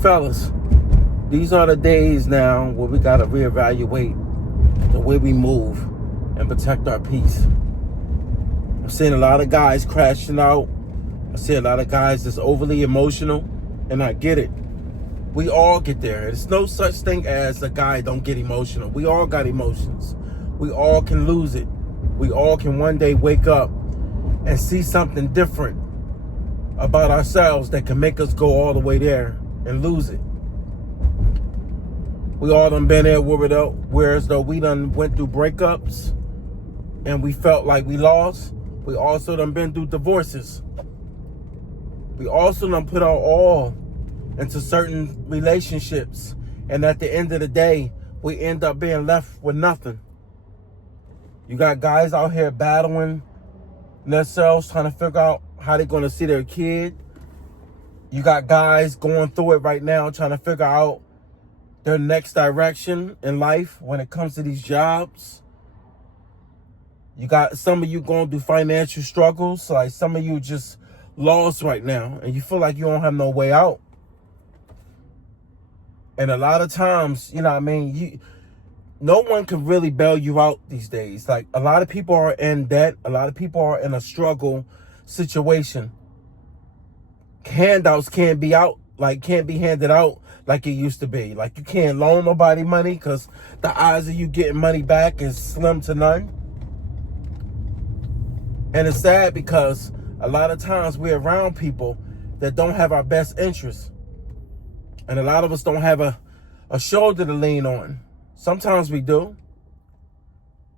fellas, these are the days now where we got to reevaluate the way we move and protect our peace. I'm seeing a lot of guys crashing out. I see a lot of guys that's overly emotional, and I get it. We all get there. There's no such thing as a guy don't get emotional. We all got emotions. We all can lose it. We all can one day wake up and see something different about ourselves that can make us go all the way there and lose it. We all done been there whereas though we done went through breakups and we felt like we lost. We also done been through divorces. We also done put our all into certain relationships, and at the end of the day, we end up being left with nothing. You got guys out here battling themselves, trying to figure out how they're going to see their kid. You got guys going through it right now, trying to figure out their next direction in life when it comes to these jobs. You got some of you going through financial struggles, like some of you just lost right now, and you feel like you don't have no way out. And a lot of times, you know what I mean, no one can really bail you out these days. Like, a lot of people are in debt. A lot of people are in a struggle situation. Handouts can't be handed out like it used to be. Like, you can't loan nobody money because the odds of you getting money back is slim to none. And it's sad because a lot of times we're around people that don't have our best interests. And a lot of us don't have a shoulder to lean on. Sometimes we do.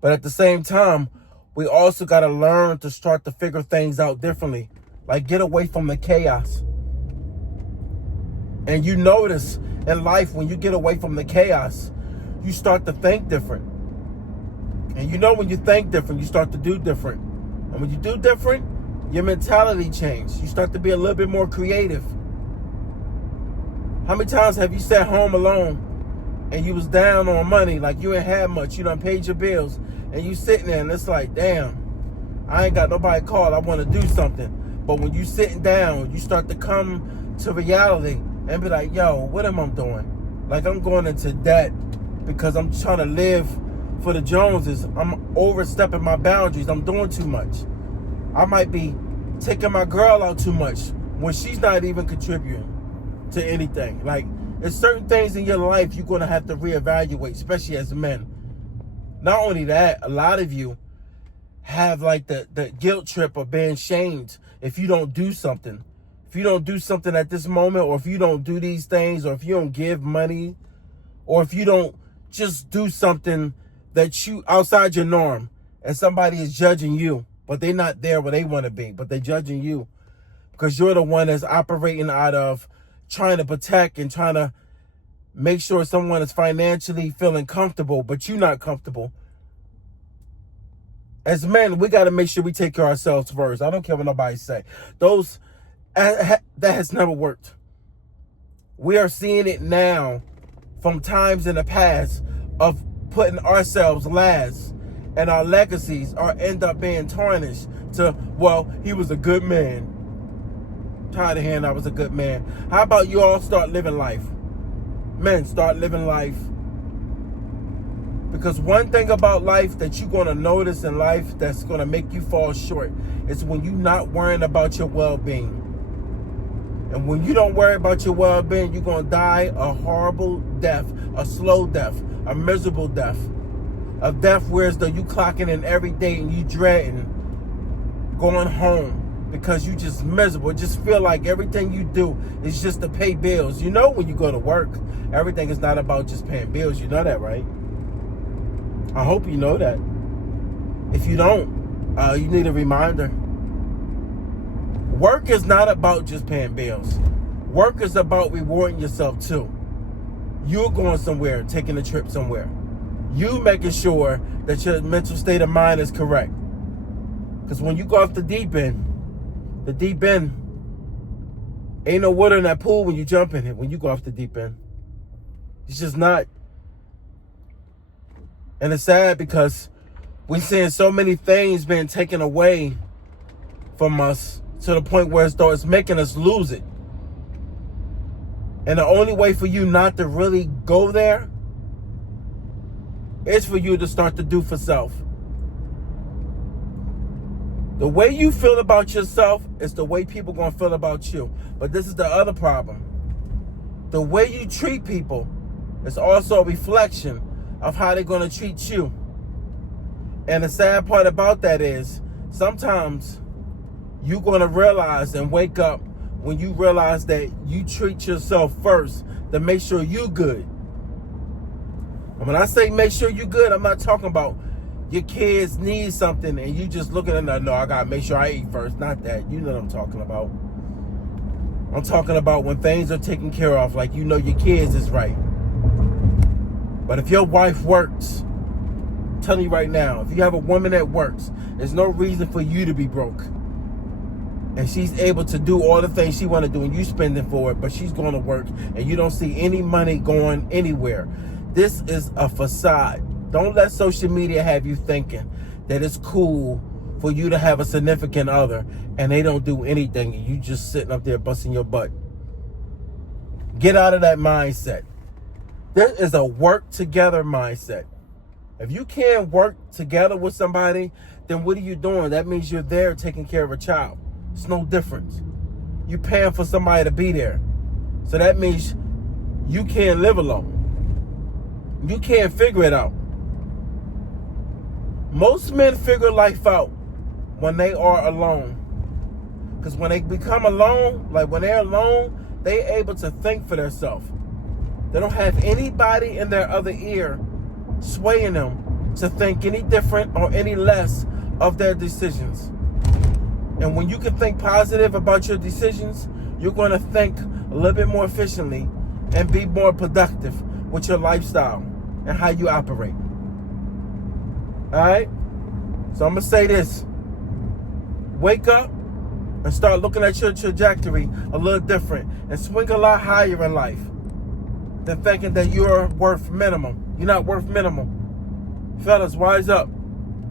But at the same time, we also got to learn to start to figure things out differently. Like, get away from the chaos. And you notice in life, when you get away from the chaos, you start to think different. And you know, when you think different, you start to do different. And when you do different, your mentality changes. You start to be a little bit more creative. How many times have you sat home alone and you was down on money, like you ain't had much, you done paid your bills, and you sitting there and it's like, damn, I ain't got nobody call, I want to do something. But when you sitting down, you start to come to reality and be like, yo, what am I doing? Like, I'm going into debt because I'm trying to live for the Joneses. I'm overstepping my boundaries. I'm doing too much. I might be taking my girl out too much when she's not even contributing to anything. Like, there's certain things in your life you're going to have to reevaluate, especially as men. Not only that, a lot of you have like the guilt trip of being shamed if you don't do something. If you don't do something at this moment, or if you don't do these things, or if you don't give money, or if you don't just do something that you outside your norm, and somebody is judging you, but they're not there where they want to be, but they're judging you because you're the one that's operating out of trying to protect and trying to make sure someone is financially feeling comfortable, but you're not comfortable. As men, we got to make sure we take care of ourselves first. I don't care what nobody say. That has never worked. We are seeing it now from times in the past of putting ourselves last, and our legacies end up being tarnished to, well, he was a good man. Tired of hearing I was a good man. How about you all start living life? Men, start living life. Because one thing about life that you're going to notice in life that's going to make you fall short is when you're not worrying about your well-being. And when you don't worry about your well-being, you're going to die a horrible death, a slow death, a miserable death. A death where as though you clocking in every day and you dreading going home because you just miserable. It just feel like everything you do is just to pay bills. You know, when you go to work, everything is not about just paying bills. You know that, right? I hope you know that. If you don't, you need a reminder. Work is not about just paying bills. Work is about rewarding yourself too. You're going somewhere, taking a trip somewhere. You making sure that your mental state of mind is correct. Because when you go off the deep end, ain't no water in that pool when you jump in it, when you go off the deep end. It's just not. And it's sad because we're seeing so many things being taken away from us to the point where it's making us lose it. And the only way for you not to really go there is for you to start to do for self. The way you feel about yourself is the way people going to feel about you. But this is the other problem. The way you treat people is also a reflection of how they're going to treat you. And the sad part about that is sometimes you're going to realize and wake up when you realize that you treat yourself first to make sure you're good. And when I say make sure you're good, I'm not talking about your kids need something and you just looking at them, no, I got to make sure I eat first. Not that. You know what I'm talking about. I'm talking about when things are taken care of, like you know your kids is right. But if your wife works, I'm telling you right now, if you have a woman that works, there's no reason for you to be broke. And she's able to do all the things she want to do and you spending for it, but she's going to work and you don't see any money going anywhere. This is a facade. Don't let social media have you thinking that it's cool for you to have a significant other and they don't do anything and you just sitting up there busting your butt. Get out of that mindset. There is a work together mindset. If you can't work together with somebody, then what are you doing? That means you're there taking care of a child. It's no difference. You're paying for somebody to be there. So that means you can't live alone. You can't figure it out. Most men figure life out when they are alone. Because when they become alone, like when they're alone, they're able to think for themselves. They don't have anybody in their other ear swaying them to think any different or any less of their decisions. And when you can think positive about your decisions, you're going to think a little bit more efficiently and be more productive with your lifestyle and how you operate. All right? So I'm going to say this. Wake up and start looking at your trajectory a little different and swing a lot higher in life than thinking that you're worth minimum. You're not worth minimum. Fellas, wise up.